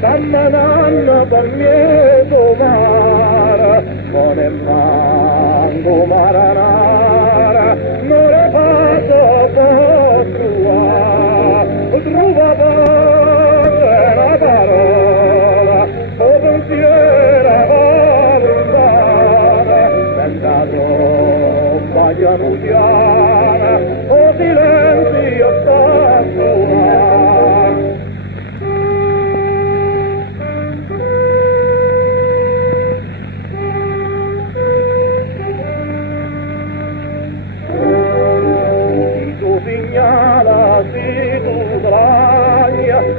Camminando per mieto mare, non è manco maranara, non è fatto tua, trova una parola, o pensiero lontana, senza troppa pianudiana, o silenzio sta tua.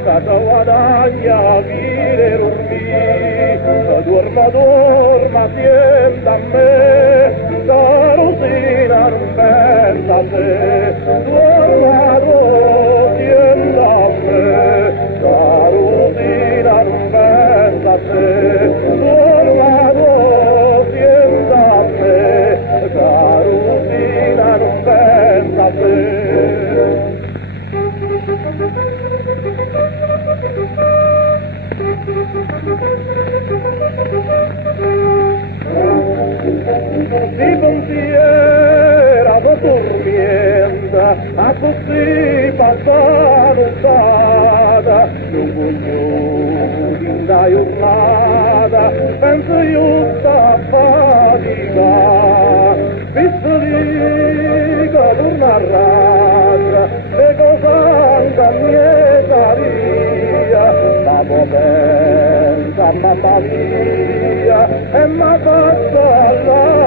Casa guadagna vire dormì, dorma, sienta a me, la rosina non pensa a te, dorma, sienta a me, la rosina non pensa a te, dorma, sienta a me, la rosina non pensa a te. Si considera dormienda, a così passata usata, lungo da giornata, penso io sta fatica, visto dico torna a rasa, e cosa mieta via, la potenza mamma mia, e m'ha fatto alla